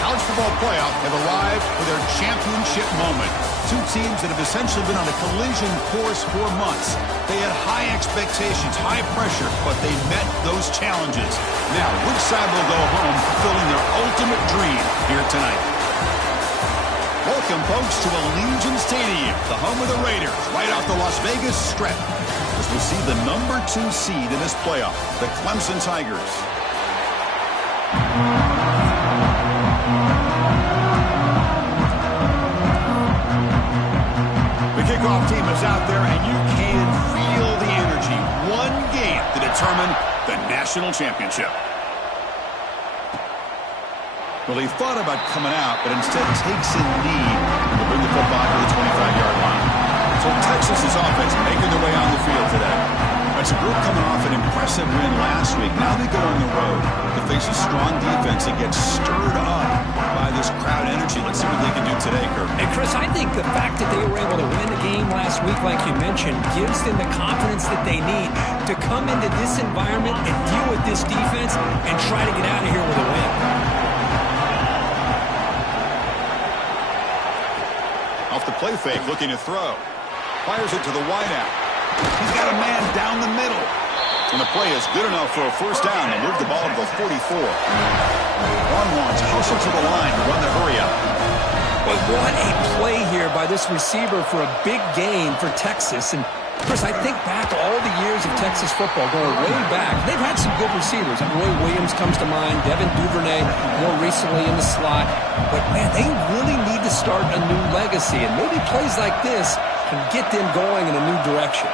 college football playoff have arrived for their championship moment. Two teams that have essentially been on a collision course for months. They had high expectations, high pressure, but they met those challenges. Now, which side will go home fulfilling their ultimate dream here tonight? Welcome, folks, to Allegiant Stadium, the home of the Raiders, right off the Las Vegas Strip, as we see the number 2 seed in this playoff, the Clemson Tigers. The kickoff team is out there, and you can feel the energy. One game to determine the national championship. Well, he thought about coming out, but instead takes a knee to bring the football to the 25-yard line. So Texas's offense making their way on the field today. That's a group coming off an impressive win last week. Now they go on the road to face a strong defense that gets stirred up by this crowd energy. Let's see what they can do today, Kirk. And, Chris, I think the fact that they were able to win the game last week, like you mentioned, gives them the confidence that they need to come into this environment and deal with this defense and try to get out of here with a win. Off the play fake, looking to throw. Fires it to the wideout. He's got a man down the middle. And the play is good enough for a first down to move the ball to the 44. On launch, hustle to the line to run the hurry up. But what a play here by this receiver for a big gain for Texas. And, Chris, I think back all the years of Texas football, going way back. They've had some good receivers. Roy Williams comes to mind, Devin Duvernay more recently in the slot. But, man, they really need to start a new legacy. And maybe plays like this can get them going in a new direction.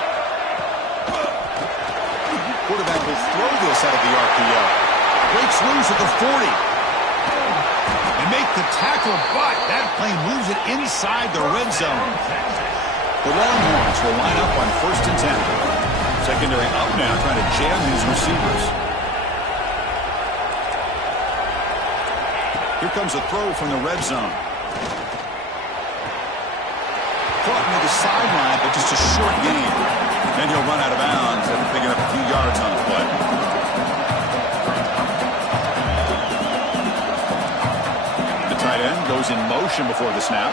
Quarterback will throw this out of the RPO. Breaks loose at the 40. They make the tackle, but that play moves it inside the red zone. The Longhorns will line up on 1st and 10. Secondary up now, trying to jam these receivers. Here comes a throw from the red zone. Caught near the sideline, but just a short gain. Then he'll run out of bounds after picking up a few yards on the play. The tight end goes in motion before the snap.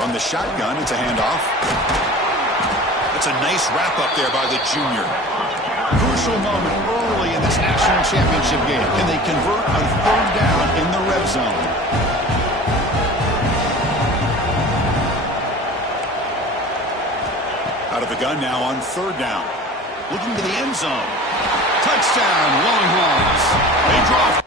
From the shotgun, it's a handoff. That's a nice wrap-up there by the junior. Crucial moment early in this national championship game, and they convert on 3rd down in the red zone. Out of the gun now on 3rd down. Looking to the end zone. Touchdown, Longhorns. They draw.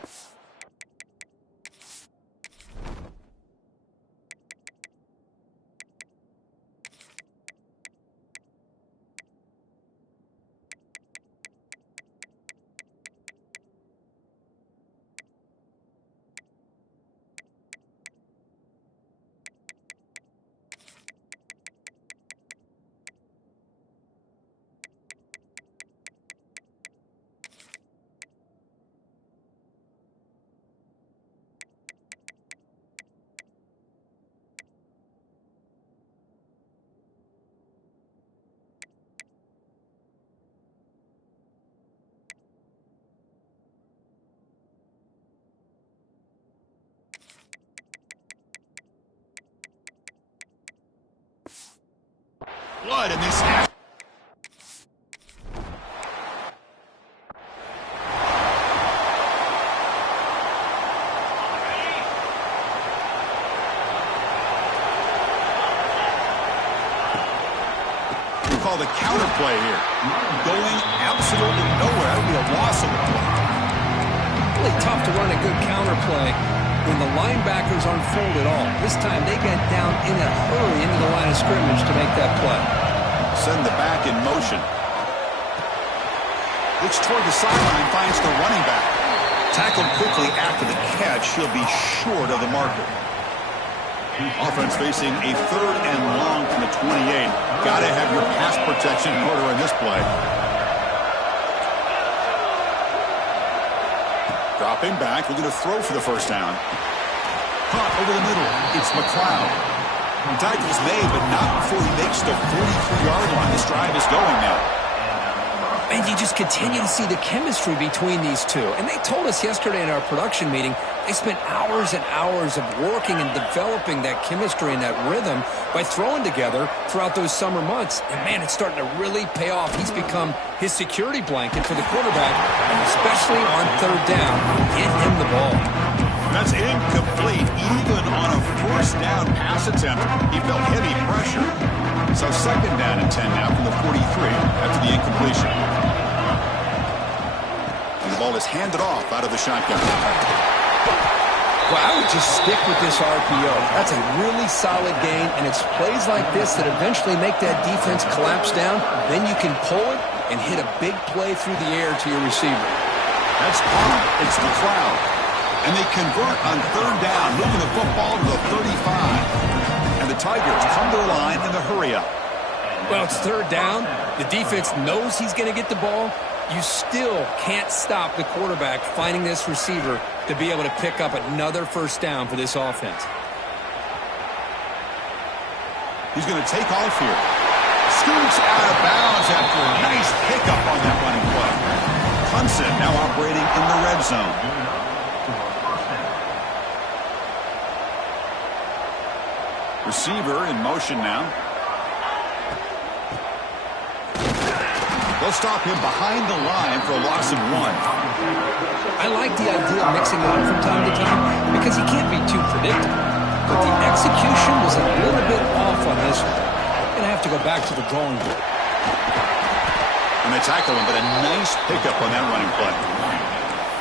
Blood in this half. We call the counter play here. Going absolutely nowhere. That would be a loss of the play. Really tough to run a good counter play when the linebackers aren't fooled at all. This time they got down in a hurry into the line of scrimmage to make that play. Send the back in motion. Looks toward the sideline, finds the running back. Tackled quickly after the catch. He'll be short of the marker. Offense facing a 3rd and long from the 28. Got to have your pass protection in order in this play. Dropping back, looking to throw for the first down. Caught over the middle. It's McLeod. Tackle's made, but not before he makes the 43-yard line. This drive is going now. And you just continue to see the chemistry between these two. And they told us yesterday in our production meeting, they spent hours and hours of working and developing that chemistry and that rhythm by throwing together throughout those summer months. And, man, it's starting to really pay off. He's become his security blanket for the quarterback, and especially on third down, get him the ball. That's incomplete. Even on a first down pass attempt, he felt heavy pressure. So second down and 10 now from the 43 after the incompletion. And the ball is handed off out of the shotgun. Well, I would just stick with this RPO. That's a really solid gain, and it's plays like this that eventually make that defense collapse down. Then you can pull it and hit a big play through the air to your receiver. That's caught. It's the cloud. And they convert on third down, moving the football to the 35. And the Tigers come to the line in the hurry-up. Well, it's third down. The defense knows he's going to get the ball. You still can't stop the quarterback finding this receiver to be able to pick up another first down for this offense. He's going to take off here. Scoots out of bounds after a nice pickup on that running play. Clemson now operating in the red zone. Receiver in motion now. They'll stop him behind the line for a loss of 1. I like the idea of mixing it up from time to time because he can't be too predictable. But the execution was a little bit off on this one. Going to have to go back to the drawing board. And they tackle him, but a nice pickup on that running play.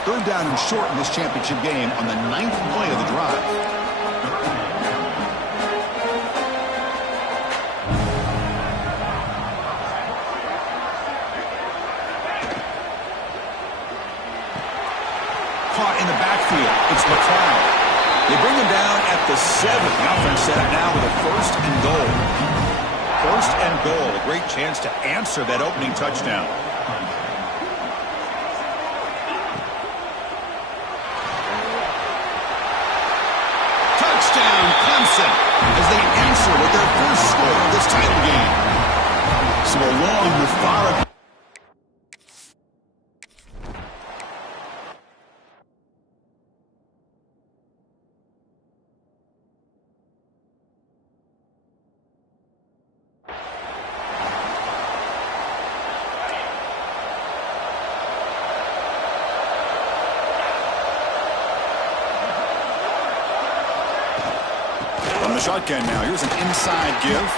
Third down and short in this championship game on the 9th play of the drive. Caught in the backfield. It's McLeod. They bring him down at the 7. The offense set up now with a first and goal. First and goal. A great chance to answer that opening touchdown. Touchdown, Clemson, as they answer with their first score of this title game. So a long, methodical. Shotgun now. Here's an inside give.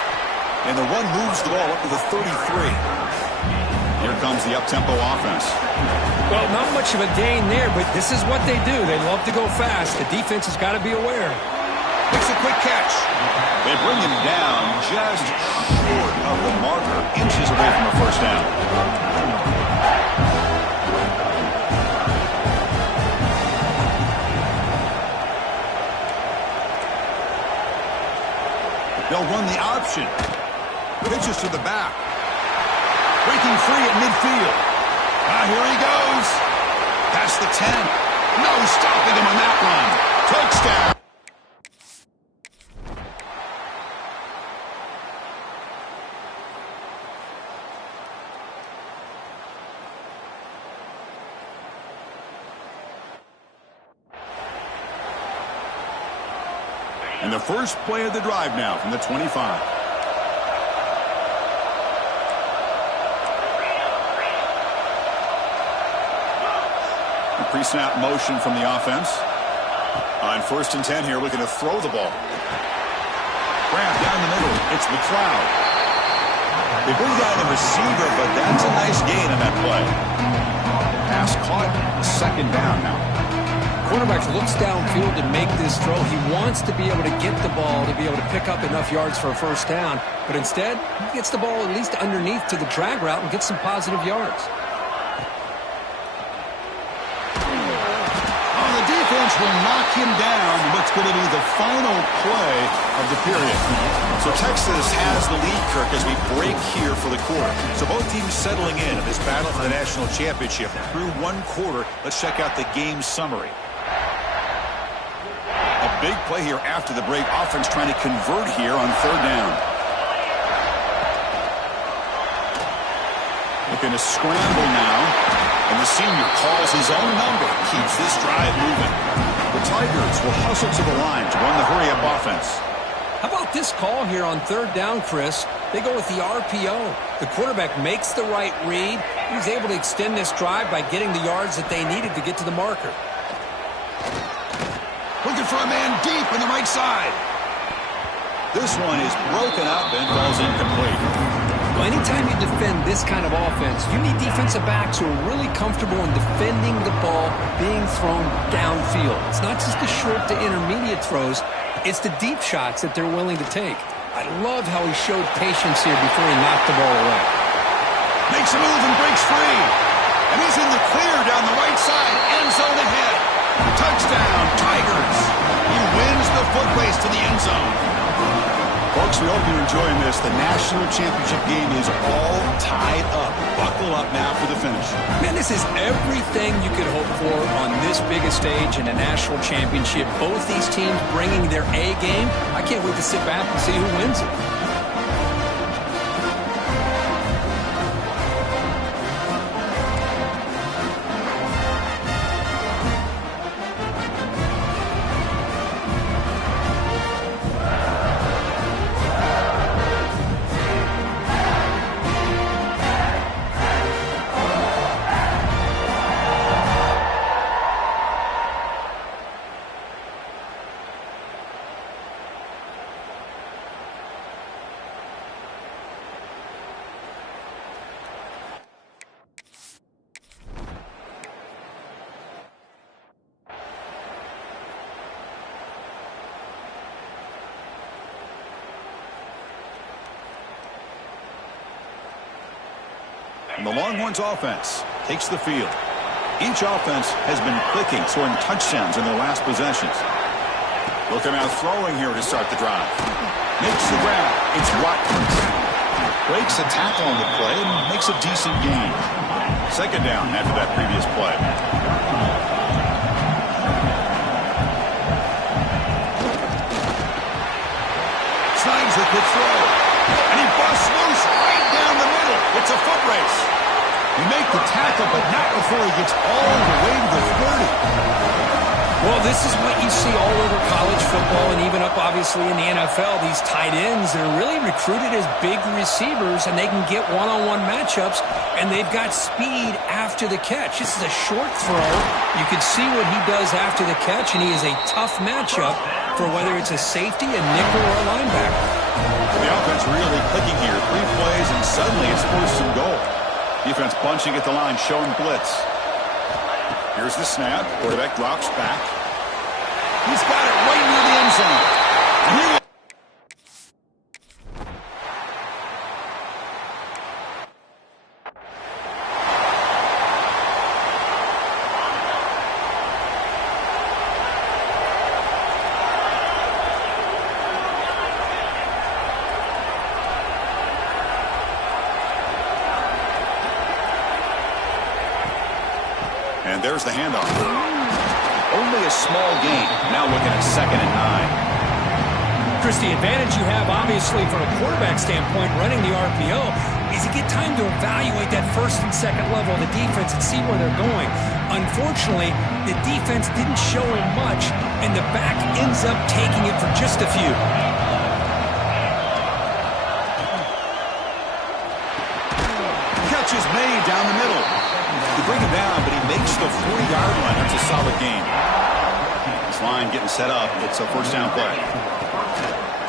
And the run moves the ball up to the 33. Here comes the up-tempo offense. Well, not much of a gain there, but this is what they do. They love to go fast. The defense has got to be aware. Makes a quick catch. They bring him down just short of the marker, inches away from a first down. They'll run the option. Pitches to the back. Breaking free at midfield. Here he goes. Past the 10. No stopping him on that run. Touchdown. And the first play of the drive now from the 25. A pre-snap motion from the offense. On first and 10 here, looking to throw the ball. Grab down the middle. It's McLeod. They bring down the receiver, but that's a nice gain on that play. Pass caught. Second down now. Quarterback looks downfield to make this throw. He wants to be able to get the ball to be able to pick up enough yards for a first down. But instead, he gets the ball at least underneath to the drag route and gets some positive yards. The defense will knock him down. What's going to be the final play of the period. So Texas has the lead, Kirk, as we break here for the quarter. So both teams settling in this battle for the national championship through one quarter. Let's check out the game summary. A big play here after the break. Offense trying to convert here on third down. The looking to scramble now. And the senior calls his own number, keeps this drive moving. The Tigers will hustle to the line to run the hurry-up offense. How about this call here on third down, Chris? They go with the RPO. The quarterback makes the right read. He was able to extend this drive by getting the yards that they needed to get to the marker. Looking for a man deep in the right side. This one is broken up and falls incomplete. Well, anytime you defend this kind of offense, you need defensive backs who are really comfortable in defending the ball being thrown downfield. It's not just the short to intermediate throws. It's the deep shots that they're willing to take. I love how he showed patience here before he knocked the ball away. Makes a move and breaks free. And he's in the clear down the right side. End zone ahead. Touchdown, Tigers. He wins the foot race to the end zone. Folks, we hope you're enjoying this. The national championship game is all tied up. Buckle up now for the finish. Man, this is everything you could hope for on this biggest stage in a national championship. Both these teams bringing their A game. I can't wait to sit back and see who wins it. And the Longhorns offense takes the field. Each offense has been clicking, scoring touchdowns in their last possessions. Looking out throwing here to start the drive. Makes the grab. It's Watkins. Breaks a tackle on the play and makes a decent gain. Second down after that previous play. Slides the quick throw. And he busts loose right down the middle. It's a foot race. He make the tackle, but not before he gets all the way to the 30. Well, this is what you see all over college football and even up, obviously, in the NFL. These tight ends, they're really recruited as big receivers, and they can get one-on-one matchups, and they've got speed after the catch. This is a short throw. You can see what he does after the catch, and he is a tough matchup for whether it's a safety, a nickel, or a linebacker. The offense really clicking here. 3 plays, and suddenly it's first and goal. Defense bunching at the line, showing blitz. Here's the snap. Quarterback drops back. He's got it right near the end zone. And he will. And there's the handoff. Only a small gain. Now looking at 2nd and 9. Chris, the advantage you have, obviously, from a quarterback standpoint, running the RPO, is you get time to evaluate that first and second level of the defense and see where they're going. Unfortunately, the defense didn't show him much, and the back ends up taking it for just a few. Catch is made down the middle. They bring him down, but he makes the 40-yard line. That's a solid gain. This line getting set up. It's a first down play.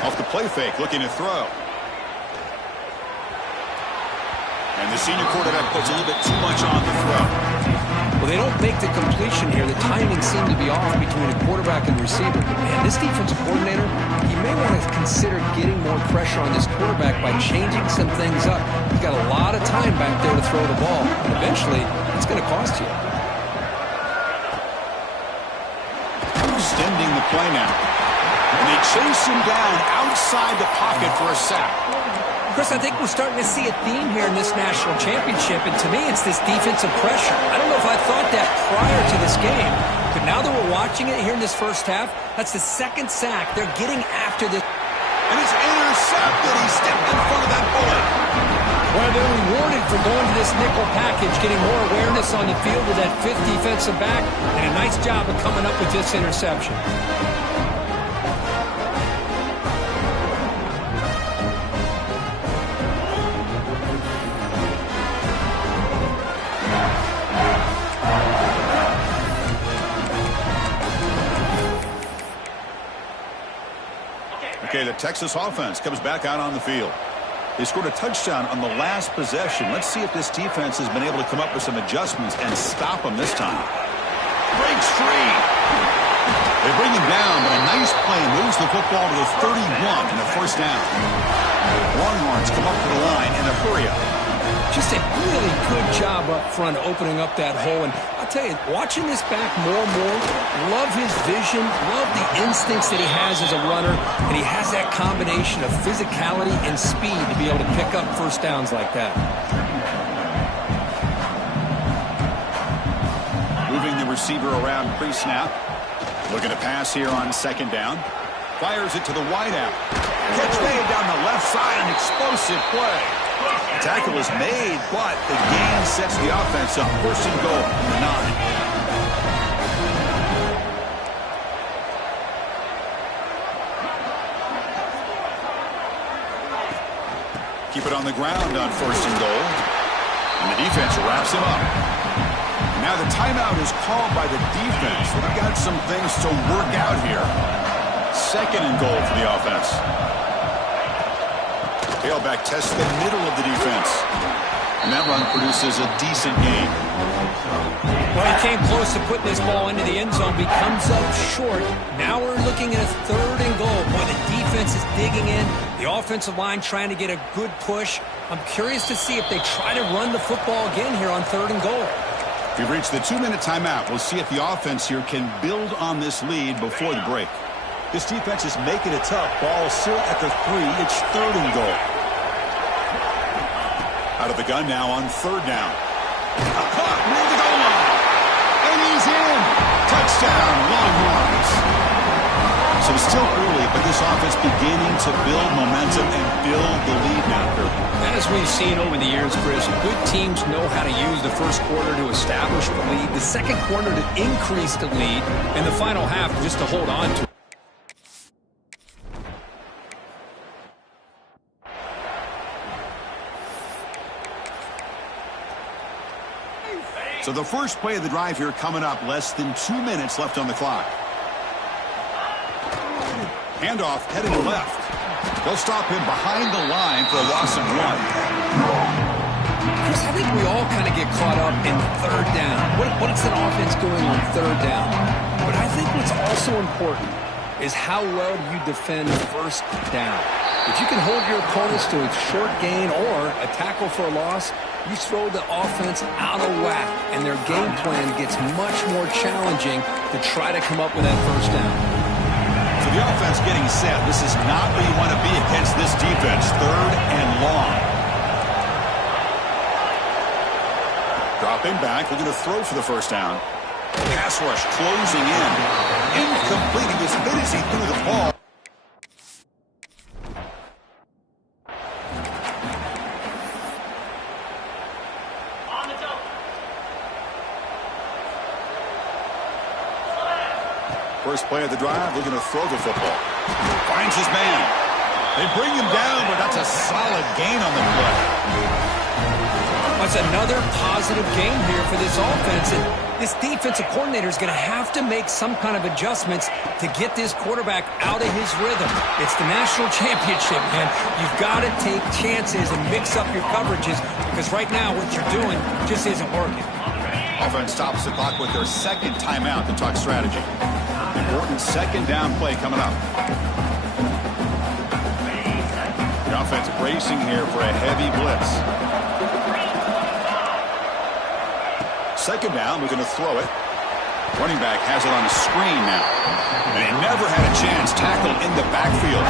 Off the play fake, looking to throw. And the senior quarterback puts a little bit too much on the throw. Well, they don't make the completion here. The timing seemed to be off between a quarterback and receiver. Man, this defensive coordinator, he may want to consider getting more pressure on this quarterback by changing some things up. He's got a lot of time back there to throw the ball. And eventually, it's going to cost you. Extending the play now. And they chase him down outside the pocket for a sack. Chris, I think we're starting to see a theme here in this national championship, and to me, it's this defensive pressure. I don't know if I thought that prior to this game, but now that we're watching it here in this first half, that's the 2nd sack. They're getting after this. And it's intercepted. He stepped in front of that bullet. Well, they're rewarded for going to this nickel package, getting more awareness on the field with that fifth defensive back, and a nice job of coming up with this interception. Okay, the Texas offense comes back out on the field. They scored a touchdown on the last possession. Let's see if this defense has been able to come up with some adjustments and stop them this time. Breaks free. They bring him down, but a nice play moves the football to the 31 and a first down. Longhorns come up to the line in a hurry-up. Just a really good job up front opening up that hole. And I'll tell you, watching this back more and more, love his vision, love the instincts that he has as a runner, and he has that combination of physicality and speed to be able to pick up first downs like that. Moving the receiver around pre-snap. Looking to pass here on second down. Fires it to the wideout. Catch made down the left side, an explosive play. Tackle is made, but the gain sets the offense up. First and goal from the 9. Keep it on the ground on first and goal. And the defense wraps him up. Now the timeout is called by the defense. They've got some things to work out here. Second and goal for the offense. Tailback tests the middle of the defense. And that run produces a decent gain. Well, he came close to putting this ball into the end zone. He comes up short. Now we're looking at a third and goal. Boy, the defense is digging in. The offensive line trying to get a good push. I'm curious to see if they try to run the football again here on third and goal. We've reached the 2-minute timeout. We'll see if the offense here can build on this lead before the break. This defense is making it tough. Ball still at the 3. It's third and goal. Out of the gun now on third down. Caught near the goal line. And he's in. Touchdown, Longhorns. So it's still early, but this offense beginning to build momentum and build the lead now. As we've seen over the years, Chris, good teams know how to use the first quarter to establish the lead, the second quarter to increase the lead, and the final half just to hold on to it. So the first play of the drive here coming up, less than 2 minutes left on the clock. Handoff heading left. They'll stop him behind the line for a loss of 1. Chris, I think we all kind of get caught up in third down. What is an offense doing on third down? But I think what's also important is how well you defend first down. If you can hold your opponents to a short gain or a tackle for a loss, you throw the offense out of whack, and their game plan gets much more challenging to try to come up with that first down. So the offense getting set. This is not where you want to be against this defense. Third and long. Dropping back, looking to throw for the first down. Pass rush closing in. Incomplete. He was hit as he threw the ball. First play of the drive, looking to throw the football. Finds his man. They bring him down, but that's a solid gain on the play. That's another positive game here for this offense. And this defensive coordinator is going to have to make some kind of adjustments to get this quarterback out of his rhythm. It's the national championship, man. You've got to take chances and mix up your coverages because right now what you're doing just isn't working. Offense stops the clock with their second timeout to talk strategy. Important second down play coming up. The offense bracing here for a heavy blitz. Second down, looking to throw it. Running back has it on a screen now. And he never had a chance. Tackled in the backfield.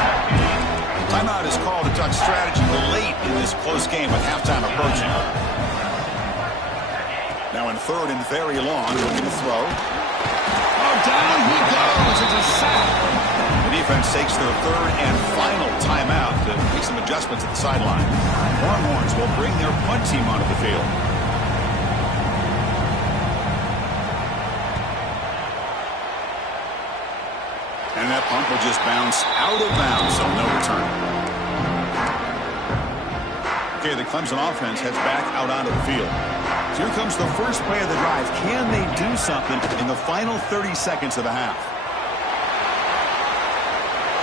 Timeout is called to talk strategy late in this close game with halftime approaching. Now in third and very long, looking to throw. Oh, down he goes. It's a sack. The offense takes their third and final timeout to make some adjustments at the sideline. Longhorns will bring their punt team onto the field. And that punt will just bounce out of bounds, so no return. Okay, the Clemson offense heads back out onto the field. So here comes the first play of the drive. Can they do something in the final 30 seconds of the half?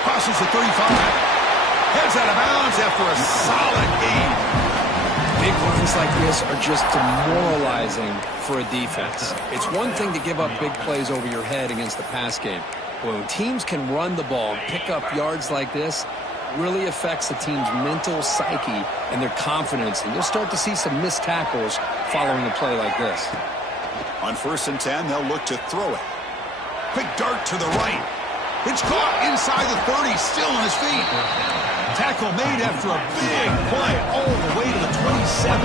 Crosses the 35. Heads out of bounds after a solid gain. Big runs like this are just demoralizing for a defense. It's one thing to give up big plays over your head against the pass game. But when teams can run the ball and pick up yards like this, really affects the team's mental psyche and their confidence. And you'll start to see some missed tackles following a play like this. On 1st and 10, they'll look to throw it. Big dart to the right. It's caught inside the 30, still on his feet. Tackle made after a big play all the way to the 27.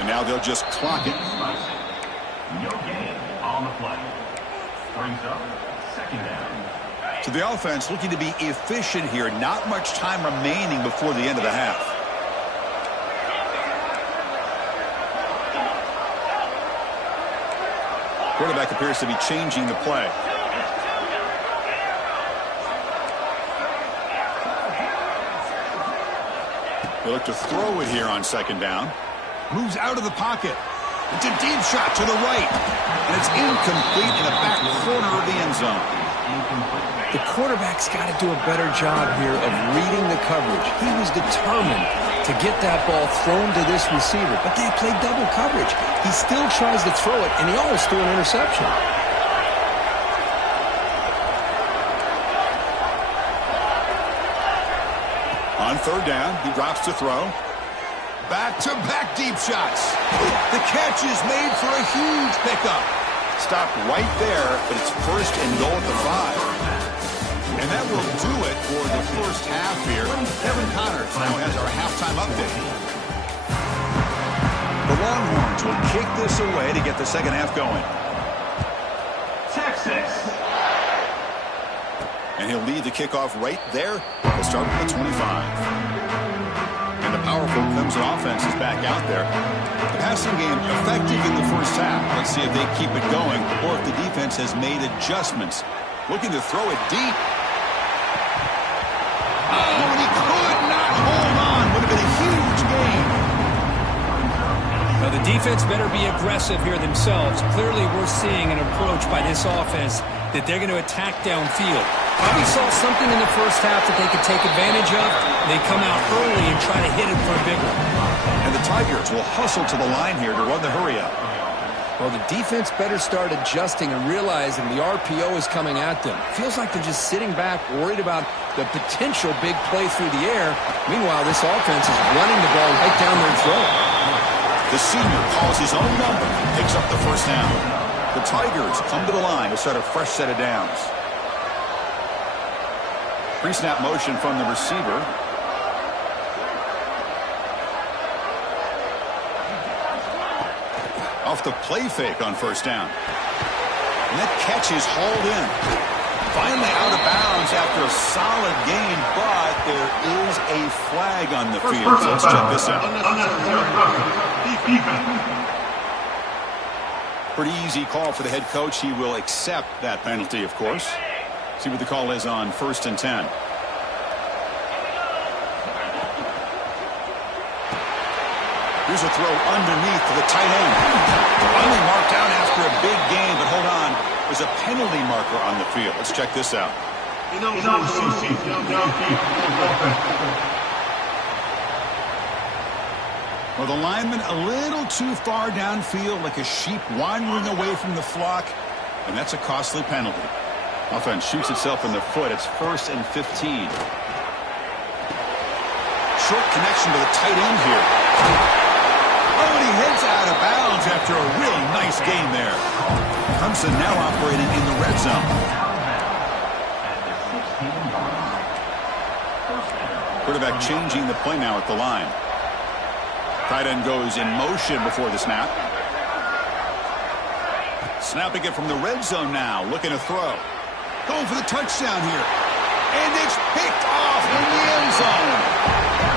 And now they'll just clock it. No gain on the play. Brings up second down. So the offense looking to be efficient here. Not much time remaining before the end of the half. Quarterback appears to be changing the play. They look to throw it here on 2nd down. Moves out of the pocket. It's a deep shot to the right. And it's incomplete in the back corner of the end zone. The quarterback's got to do a better job here of reading the coverage. He was determined to get that ball thrown to this receiver, but they played double coverage. He still tries to throw it, and he almost threw an interception. On 3rd down, he drops to throw. Back-to-back deep shots. The catch is made for a huge pickup. Stopped right there, but it's 1st and goal at the 5. And that will do it for the first half here. Kevin Connors now has our halftime update. The Longhorns will kick this away to get the second half going. Texas. And he'll lead the kickoff right there. He'll start with the 25. And the powerful Clemson offense is back out there. The passing game effective in the first half. Let's see if they keep it going or if the defense has made adjustments. Looking to throw it deep. Oh, and he could not hold on. Would have been a huge gain. Now, the defense better be aggressive here themselves. Clearly, we're seeing an approach by this offense that they're going to attack downfield. Probably saw something in the first half that they could take advantage of. They come out early and try to hit it for a big one. And the Tigers will hustle to the line here to run the hurry-up. Well, the defense better start adjusting and realizing the RPO is coming at them. Feels like they're just sitting back, worried about the potential big play through the air. Meanwhile, this offense is running the ball right down their throat. The senior calls his own number, picks up the first down. The Tigers come to the line to start a fresh set of downs. Pre-snap motion from the receiver. Off the play fake on 1st down. And that catch is hauled in. Finally out of bounds after a solid gain, but there is a flag on the field. So let's check this out. Pretty easy call for the head coach. He will accept that penalty, of course. See what the call is on 1st and 10. Here's a throw underneath to the tight end. Finally marked out after a big gain, but hold on. There's a penalty marker on the field. Let's check this out. Well, the lineman a little too far downfield, like a sheep wandering away from the flock, and that's a costly penalty. Offense shoots itself in the foot. It's 1st and 15. Short connection to the tight end here. Oh, and he heads out of bounds after a really nice gain there. Clemson now operating in the red zone. Quarterback changing the play now at the line. Tight end goes in motion before the snap. Snapping it from the red zone now, looking to throw. Going for the touchdown here. And it's picked off in the end zone.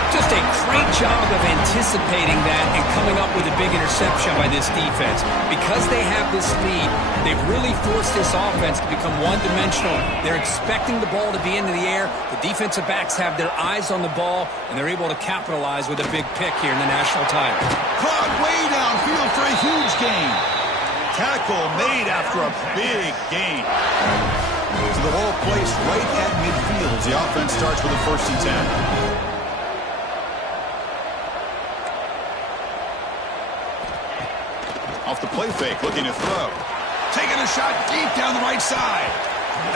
Just a great job of anticipating that and coming up with a big interception by this defense. Because they have this lead, they've really forced this offense to become one-dimensional. They're expecting the ball to be into the air. The defensive backs have their eyes on the ball, and they're able to capitalize with a big pick here in the national title. Caught way downfield for a huge gain. Tackle made after a big gain. So the ball placed right at midfield as the offense starts with a 1st and 10. Off the play fake, looking to throw. Taking a shot deep down the right side.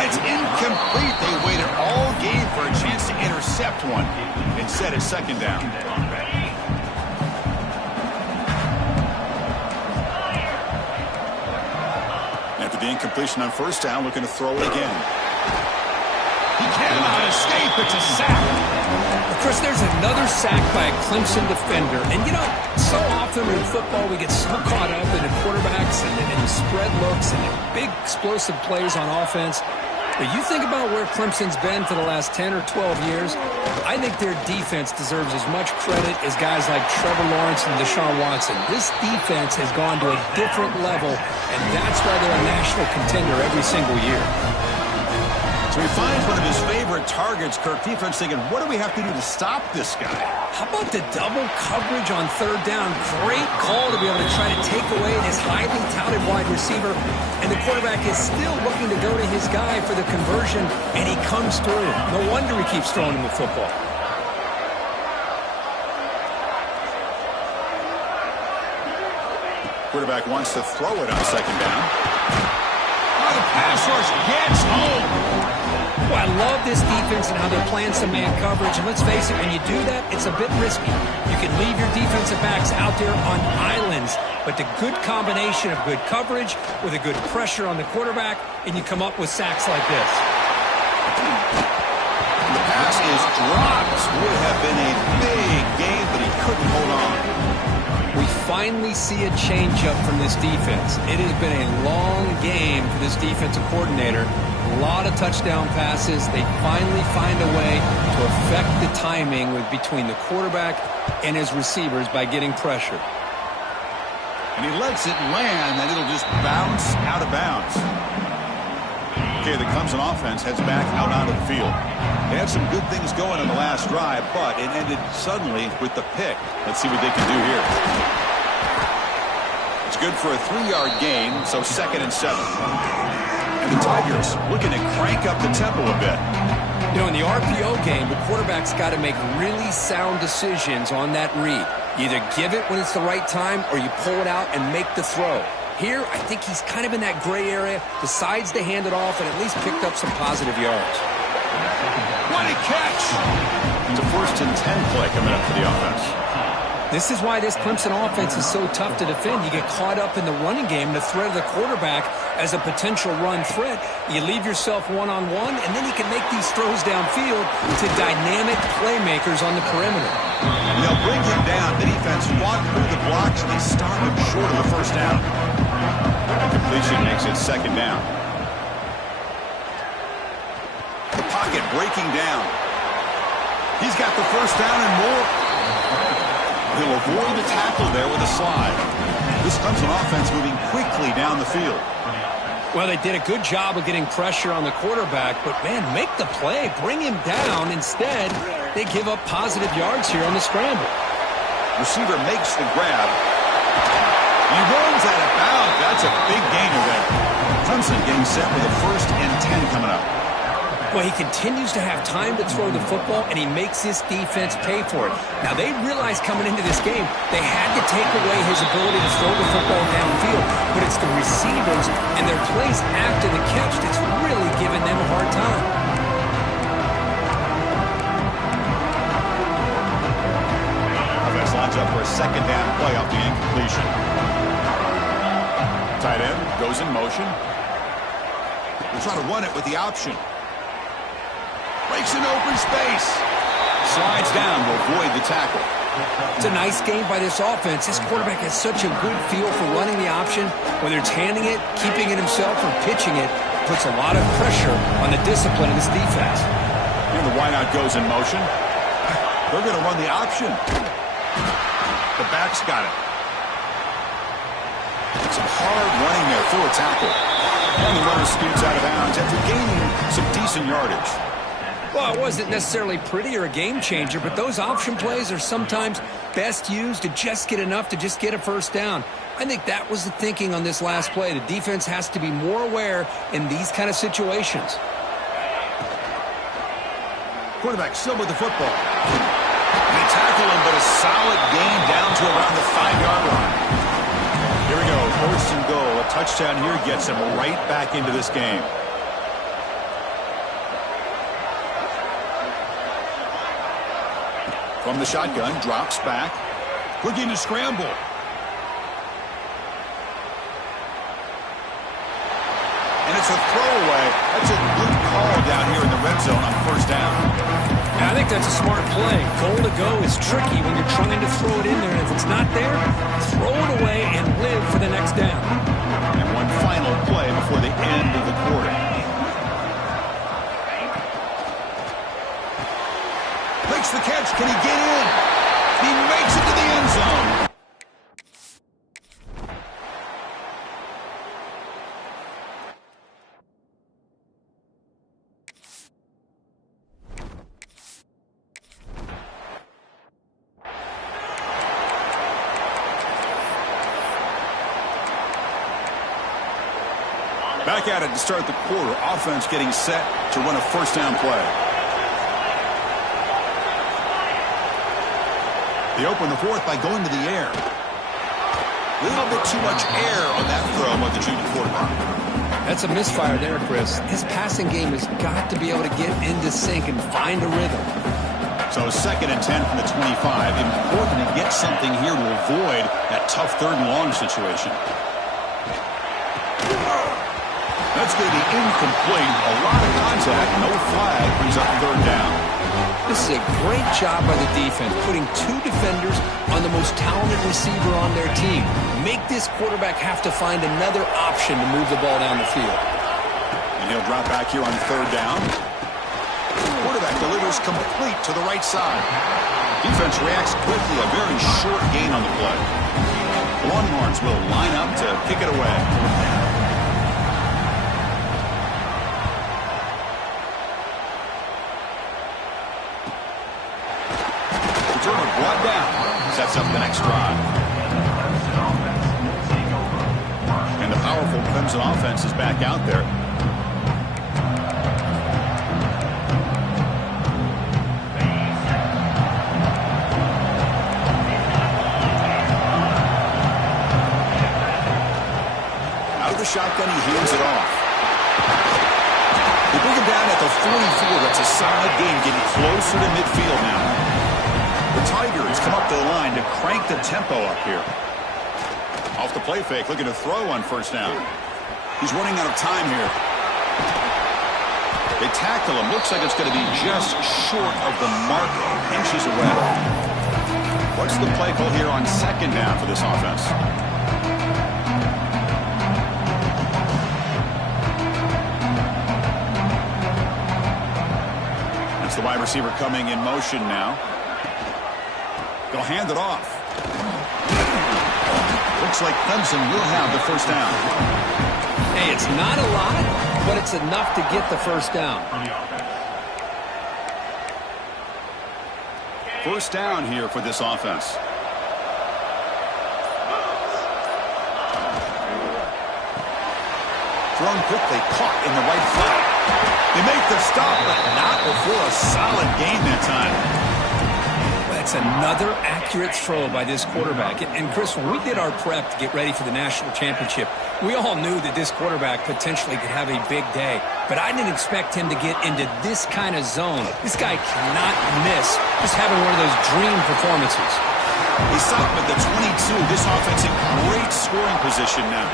It's incomplete. They waited all game for a chance to intercept one. Instead, it's 2nd down. After the incompletion on 1st down, looking to throw it again. He cannot escape. It's a sack. Chris, there's another sack by a Clemson defender. And, you know, so often in football we get so caught up in the quarterbacks and the spread looks and the big explosive plays on offense. But you think about where Clemson's been for the last 10 or 12 years, I think their defense deserves as much credit as guys like Trevor Lawrence and Deshaun Watson. This defense has gone to a different level, and that's why they're a national contender every single year. So he finds one of his favorite targets. Kirk, defense thinking, what do we have to do to stop this guy? How about the double coverage on 3rd down? Great call to be able to try to take away this highly touted wide receiver. And the quarterback is still looking to go to his guy for the conversion, and he comes through. No wonder he keeps throwing him the football. Quarterback wants to throw it on 2nd down. Oh, the pass rush gets home. Well, I love this defense and how they're playing some man coverage. And let's face it, when you do that, it's a bit risky. You can leave your defensive backs out there on islands, but the good combination of good coverage with a good pressure on the quarterback, and you come up with sacks like this. The pass is dropped. Would have been a big game, but he couldn't hold on. We finally see a change-up from this defense. It has been a long game for this defensive coordinator. A lot of touchdown passes. They finally find a way to affect the timing between the quarterback and his receivers by getting pressure. And he lets it land, and it'll just bounce out of bounds. Okay, the Clemson offense heads back out onto the field. They had some good things going on the last drive, but it ended suddenly with the pick. Let's see what they can do here. It's good for a 3-yard gain, so 2nd and 7. And the Tigers looking to crank up the tempo a bit. You know, in the RPO game, the quarterback's got to make really sound decisions on that read. You either give it when it's the right time or you pull it out and make the throw. Here, I think he's kind of in that gray area, decides to hand it off and at least picked up some positive yards. What a catch! It's a 1st and 10 play coming up for the offense. This is why this Clemson offense is so tough to defend. You get caught up in the running game, the threat of the quarterback as a potential run threat. You leave yourself one-on-one, and then you can make these throws downfield to dynamic playmakers on the perimeter. They'll bring him down. The defense fought through the blocks, and they stop him short of the 1st down. The completion makes it 2nd down. The pocket breaking down. He's got the 1st down and more. He'll avoid the tackle there with a slide. This Clemson offense moving quickly down the field. Well, they did a good job of getting pressure on the quarterback, but, man, make the play. Bring him down. Instead, they give up positive yards here on the scramble. Receiver makes the grab. He runs out of bounds. That's a big gainer there. Clemson getting set with a 1st and 10 coming up. Well, he continues to have time to throw the football, and he makes this defense pay for it. Now, they realized coming into this game they had to take away his ability to throw the football downfield, but it's the receivers and their plays after the catch that's really giving them a hard time. Offense lines up for a 2nd down play off the incompletion. Tight end goes in motion. They're trying to run it with the option. Breaks an open space. Slides down to avoid the tackle. It's a nice game by this offense. This quarterback has such a good feel for running the option. Whether it's handing it, keeping it himself, or pitching it, puts a lot of pressure on the discipline of this defense. And the wideout goes in motion. They're going to run the option. The back's got it. Some hard running there through a tackle. And the runner scoots out of bounds after gaining some decent yardage. Well, it wasn't necessarily pretty or a game changer, but those option plays are sometimes best used to just get enough to just get a first down. I think that was the thinking on this last play. The defense has to be more aware in these kind of situations. Quarterback still with the football. They tackle him, but a solid gain down to around the 5-yard line. Here we go, first and goal. A touchdown here gets him right back into this game. From the shotgun, drops back. Looking to scramble. And it's a throwaway. That's a good call down here in the red zone on first down. Yeah, I think that's a smart play. Goal to go is tricky when you're trying to throw it in there. And if it's not there, throw it away and live for the next down. And one final play before the end of the quarter. Makes the catch. Can he get in? He makes it to the end zone. Back at it to start the quarter. Offense getting set to run a first down play. They open the fourth by going to the air. A little bit too much air on that throw with the junior quarterback. That's a misfire there, Chris. His passing game has got to be able to get into sync and find a rhythm. So 2nd and 10 from the 25. Important to get something here to avoid that tough 3rd and long situation. That's going to be incomplete. A lot of contact. No flag. Brings up 3rd down. This is a great job by the defense, putting 2 defenders on the most talented receiver on their team. Make this quarterback have to find another option to move the ball down the field. And he'll drop back here on 3rd down. Quarterback delivers complete to the right side. Defense reacts quickly. A very short gain on the play. Longhorns will line up to kick it away. Brought down, sets up the next drive. And the powerful Clemson offense is back out there. Out of the shotgun, he hands it off. They bring him down at the 44. That's a solid game, getting closer to midfield now. The Tigers come up to the line to crank the tempo up here. Off the play fake, looking to throw on first down. He's running out of time here. They tackle him. Looks like it's going to be just short of the mark, inches away. What's the play call here on 2nd down for this offense? That's the wide receiver coming in motion now. They'll hand it off. Looks like Clemson will have the first down. Hey, it's not a lot, but it's enough to get the first down. First down here for this offense. Thrown quickly, caught in the right flat. They make the stop, but not before a solid gain that time. That's another accurate throw by this quarterback. And Chris, when we did our prep to get ready for the national championship, we all knew that this quarterback potentially could have a big day. But I didn't expect him to get into this kind of zone. This guy cannot miss just having one of those dream performances. He's stopped at the 22. This offense in great scoring position now.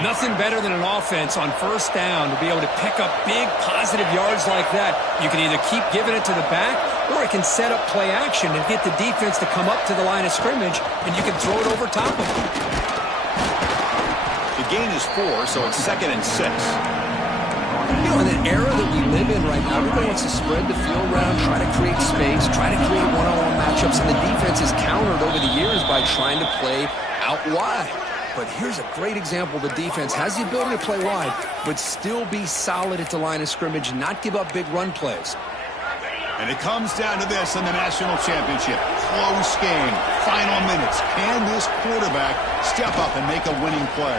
Nothing better than an offense on first down to be able to pick up big positive yards like that. You can either keep giving it to the back Or it can set up play action and get the defense to come up to the line of scrimmage, and you can throw it over top of them. The gain is 4, so it's 2nd and 6. You know, in an era that we live in right now, everybody wants to spread the field around, try to create space, try to create one-on-one matchups, and the defense is countered over the years by trying to play out wide. But here's a great example. The defense has the ability to play wide, but still be solid at the line of scrimmage and not give up big run plays. And it comes down to this in the national championship. Close game, final minutes. Can this quarterback step up and make a winning play?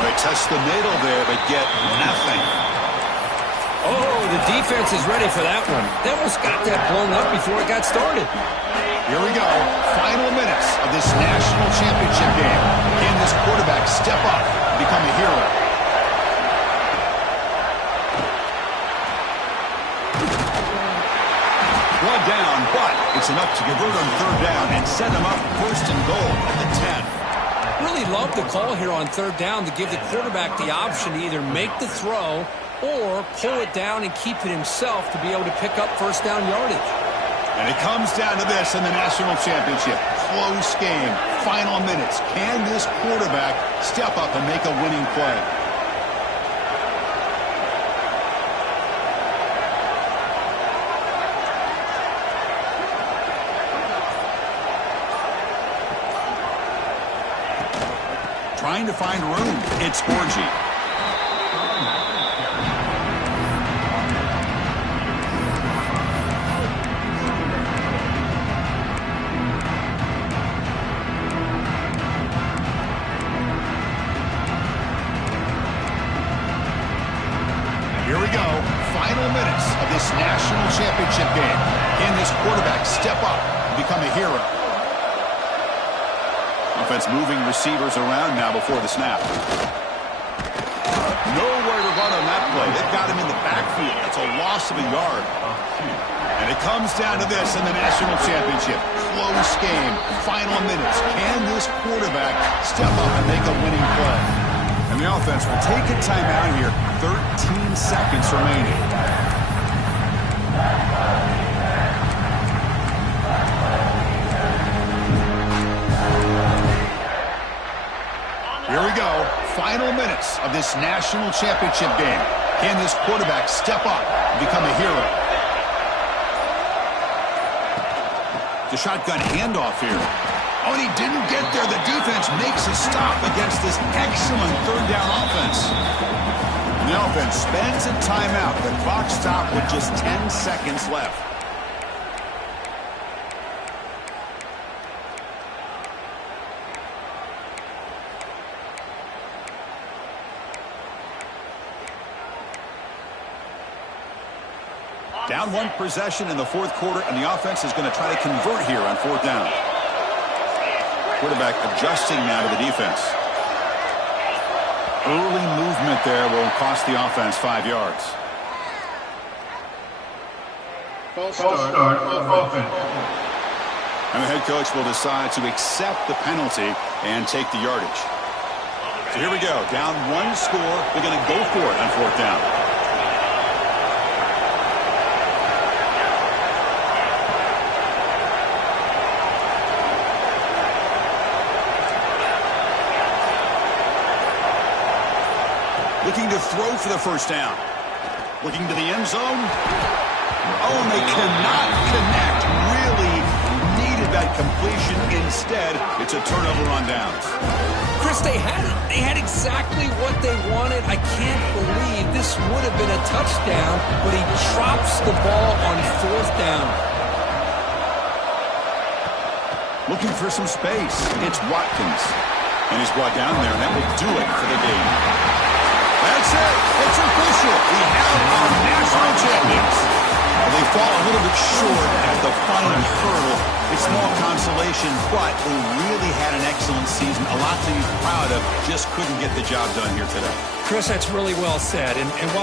They touch the middle there, but get nothing. Oh, the defense is ready for that one. They almost got that blown up before it got started. Here we go. Final minutes of this national championship game. Can this quarterback step up and become a hero? One down, but it's enough to convert on 3rd down and set them up 1st and goal at the 10. Really love the call here on 3rd down to give the quarterback the option to either make the throw or pull it down and keep it himself to be able to pick up 1st down yardage. And it comes down to this in the national championship. Close game, final minutes. Can this quarterback step up and make a winning play? Trying to find room. It's Orgy. Here we go. Final minutes of this national championship game. Can this quarterback step up and become a hero? Offense moving receivers around now before the snap. Nowhere to run on that play. They've got him in the backfield. It's a loss of a yard. And it comes down to this in the national championship. Close game. Final minutes. Can this quarterback step up and make a winning play? And the offense will take a timeout here. 13 seconds remaining. Here we go. Final minutes of this national championship game. Can this quarterback step up and become a hero? The shotgun handoff here. Oh, and he didn't get there. The defense makes a stop against this excellent 3rd down offense. And the offense spends a timeout. The clock stopped with just 10 seconds left. Down 1 possession in the 4th quarter, and the offense is going to try to convert here on 4th down. Quarterback adjusting now to the defense. Early movement there will cost the offense 5 yards. False start offense. And the head coach will decide to accept the penalty and take the yardage. So here we go. Down 1 score. They're going to go for it on 4th down. Looking to throw for the 1st down. Looking to the end zone. Oh, and they cannot connect. Really needed that completion. Instead, it's a turnover on downs. Chris, they had it. They had exactly what they wanted. I can't believe this would have been a touchdown, but he drops the ball on 4th down. Looking for some space. It's Watkins. And he's brought down there, and that will do it for the game. That's it. It's official. We have our national champions. Well, they fall a little bit short at the final hurdle. It's small consolation, but they really had an excellent season. A lot to be proud of. Just couldn't get the job done here today. Chris, that's really well said. And while